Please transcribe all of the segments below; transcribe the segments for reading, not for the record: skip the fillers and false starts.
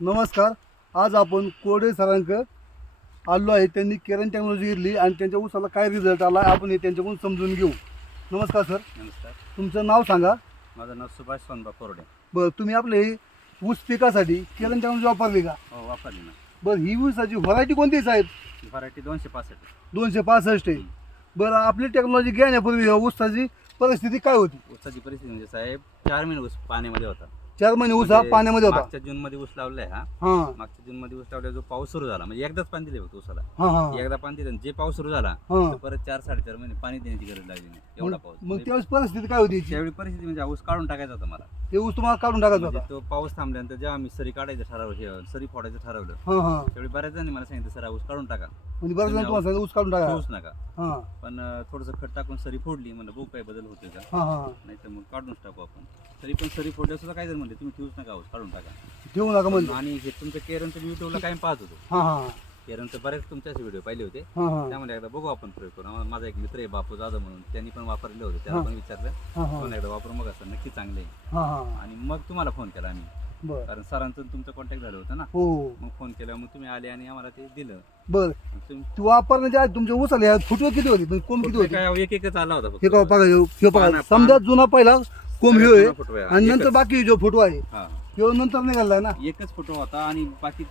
नमस्कार. आज आपण कोरडे सरांक आलो आहे. त्यांनी केरन टेक्नॉलॉजी घेतली आणि त्यांच्या ऊसाला काय रिझल्ट आला आपण हे त्यांच्याकडून समजून घेऊ. नमस्कार सर. नमस्कार. तुमचं नाव सांगा. माझं नाव सुभाष सोनबा कोरडे. बरं, तुम्ही आपले ऊस पिकासाठी केरन टेक्नॉलॉजी वापरली का? हो, वापरली ना. बरं, ही ऊसाची व्हरायटी कोणती आहे साहेब? व्हरायटी 265. 265 आहे. बरं, आपली टेक्नॉलॉजी घेण्यापूर्वी ह्या ऊसाची परिस्थिती काय होती? ऊसाची परिस्थिती म्हणजे साहेब 4 महिने ऊस पाण्यामध्ये होता. 4 महिने ऊस हा म्हणजे पाण्यामध्ये होता. मागच्या जून मध्ये ऊस लावलाय हा. हां मागच्या जून मध्ये ऊस लावल्यावर जो पाऊस सुरू झाला म्हणजे एकदाच पाणी दिले फक्त ऊसाला. हां हां एकदा पाणी दिलं आणि जे पाऊस सुरू झाला हां. तर परत 4-4.5 महिने पाणी देण्याची गरज लागली नाही एवढा पाऊस. मग म्हणजे त्यावेळेस परिस्थिती काय होती याची? त्यावेळी परिस्थिती म्हणजे हा ऊस काढून टाकायचा होता मला. ते ऊस तुम्हाला काढून टाकायचा म्हणजे होता. तो पाऊस थांबल्यानंतर जेव्हा आम्ही सरी काढायचं ठरवलं, सरी फोडायचं ठरवलं, हां हां. त्यावेळी बऱ्याच जणांनी मला सांगितलं सर हा ऊस काढून टाका, म्हणजे बरं जण तुम्हाला सांगितलं ऊस काढून टाका. ठेवूच नका. हां पण थोडंसं खत टाकून सरी फोडली, म्हणलं बघू काय बदल होतोय का, हां हां. नाही तर मग काढूनच टाकू आपण. तरी पण सरी फोडल्या सुद्धा काय जण म्हणते तुम्ही ठेवूच नका ऊस काढून टाका. ठेवू नका म्हणजे. आणि हे तुमचं केरनचं युट्यूबला काय पाहत होतो, हां हां केरनचं बरेच तुमचे व्हिडिओ पाहिले होते. हां हां त्यामध्ये एकदा बघू आपण प्रयोग करू. माझा एक मित्र आहे बापू जाधव म्हणून, त्यांनी पण वापरले होते, त्याला हां. पण विचारलं, हां हां पण एकदा वापरून बघा सर नक्की चांगले आहे. हां हां. आणि मग तुम्हाला फोन केला आम्ही, बरं. कारण सरांचं तुमचं कॉन्टॅक्ट झालं होतं ना. हो मग फोन केला, मग तुम्ही आले आणि आम्हाला ते दिलं. बरं, मग तुम्ही तू वापरण्याच्या आधी तुमच्या ऊसाला ह्या फुटवे किती होती म्हणजे कोंब किती होती? काय एक एकच आला होता फक्त. हे का बघा, हे बघा पाना- समजा जुना पहिला कोंब ह्यो आहे फोटो आहे. आणि नंतर एकच. बाकी जो फुटवा आहे हा. ह्यो नंतर निघालाय ना. एकच फोटो होता आणि बाकी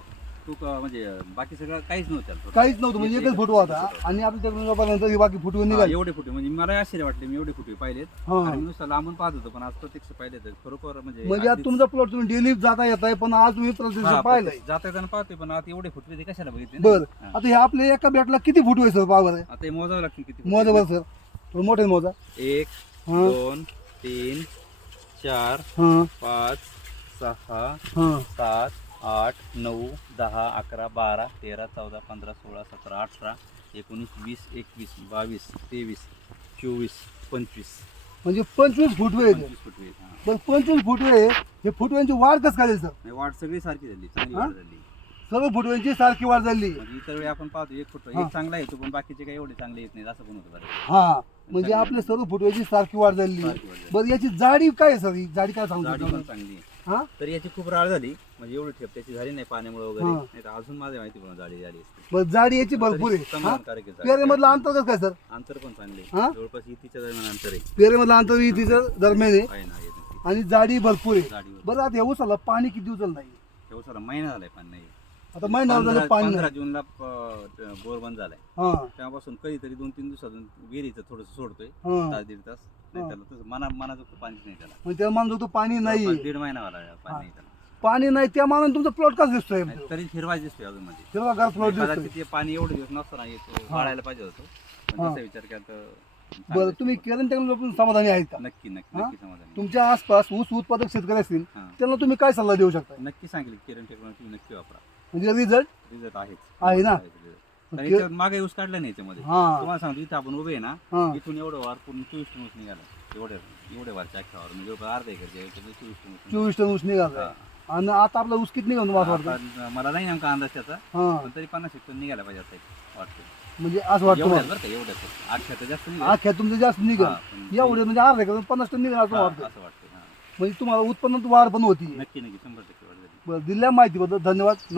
म्हणजे बाकी सगळं काहीच नव्हतं त्याला photo. काहीच नव्हतं म्हणजे एकच फुटवा होता आणि आपल्या टेक्नॉलॉजी वापरल्यानंतर हे बाकी फुटवे हा, निघाले. एवढे फोटो म्हणजे मला आश्चर्य वाटले, मी एवढे फोटो पाहिलेत हां आणि मी नुसतं लांबून पाहत होतो, पण आज प्रत्यक्ष पाहिले तर खरोखर म्हणजे म्हणजे आता अगदीच- तुमचा प्लॉट तुम्ही डेली जाता येताय पण आज तुम्ही प्रत्यक्ष हा, पाहिलंय. जाता येताना पाहतोय, पण आता एवढे फोटो ते कशाला बघितले ना? बरं, हा. आता हे आपल्या एका बॅटला किती फुटवे आहे सर पावर आहे? आता हे मोजावं लागतील किती मोजा बरं सर, थोडं मोठे मोजा. 1 हां 2 3 4 हां 5 6 हां 7 8 9 10 11 12 13 14 15 16 17 18 19 20 21 22 23 24 25 म्हणजे 25 फुटवे आहेत. 25 फुटवे आहेत. हा. पण 25 फुटवे हे फुटव्यांची वाढ कसं काय सर? नाही, वाढ सगळी सारखी झाली, चांगली हा? वाढ झाली. सर्व फुटव्यांची सारखी वाढ झाली. म्हणजे इतर वेळी आपण पाहतो एक फुटवा हा. एक चांगला येतो पण बाकीचे काही एवढे चांगले येत नाही, असं पण होतं बरं. हा, म्हणजे आपल्या सर्व फुटव्याची सारखी वाढ झाली. सारखी वाढ झाली. बरं, याची जाडी काय आहे सर? ही जाडी काय सांगू जाडी शकता? पण चांगली आहे. हा तर याची खूप राळ झाली, म्हणजे एवढी ठेप त्याची झाली नाही पाण्यामुळे वगैरे, हा. नाही तर अजून माझ्या माहिती पण जाडी झाली असते. बरं, जाडी याची भरपूर आहे. हा, समाधानकारक आहे जाडी. पेरेमधलं अंतर कसं काय सर? अंतर पण चांगले हा? जवळपास इतीच्या दरम्यान अंतर आहे. पेरेमधलं अंतर इथेचं दरम्यान आहे आहे ना येते आणि जाडी भरपूर आहे. जाडीवर. बरं, आता या ऊसाला पाणी किती दिवसाला नाही? दिवसाला महिना झालाय पण नाही. आता महिना झालं पाणी 15 नाही. जूनला बोर बंद झालाय, हा तेव्हापासून कधीतरी 2-3 दिवसातून विहिरीचं थोडंसं सोडतोय, हा. तास दीड तास. नाही त्याला तसं मनाचं पाणीच नाही त्याला. म्हणजे त्या माणूस तो पाणी नाही. जवळपास 1.5 महिना झाला पाणी नाही त्याला. पाणी नाही त्या मानाने तुमचा प्लॉट कसा दिसतोय? नाही, तरी हिरवाच दिसतोय अजून मध्ये. तेव्हा गार प्लॉट दिसतोय. कदाचित ते पाणी एवढे दिवस नसताना येतो, वाळायला पाहिजे होतं, पण हा. तसा विचार केला तर बरं, चांगलं तुम्ही केरन टेक्नॉलॉजी समाधानी आहेत का? नक्की नक्की हा? नक्की समाधानी. तुमच्या आसपास ऊस उत्पादक शेतकरी असतील हा. त्यांना तुम्ही काय सल्ला देऊ शकता? नक्की सांगेल किरण टेक्नॉलॉजी तुम्ही नक्की वापरा, म्हणजे रिझल्ट रिझल्ट आहेच. आहे ना? result. कारण याच्यात मागे ऊस काढला नाही याच्यामध्ये. हा तुम्हाला सांगतो इथं आपण उभे आहे ना, हा इथून एवढं वार पूर्ण 24 टन ऊस निघाला. एवढे वारच्या अख्ख्यावर म्हणजे अर्धा एकरच्या याच्यामध्ये 24 टन ऊस 24 टन ऊस निघाला. हा. आणि आता आपला ऊस किती निघाला तुम्हाला असं वाटतं? आता मला नाही नेमका अंदाज त्याचा, हा, पण तरी 50 टन निघायला पाहिजे आता एक वाटतं. म्हणजे असं वाटतं एवढ्याच मला. बरं का, एवढ्याच. 8 तर जास्त निघाल. अख्ख्या तुमचं जास्त निघाल हा, पण एवढे म्हणजे अर्धा एकर 50 टन निघाल असं हा, वाटतं. असं वाटतं. हा. म्हणजे तुम्हाला उत्पन्नात वाढ पण होती. नक्की नक्की 100% वाढ झाली. बरं, दिल्या माहितीबद्दल धन्यवाद.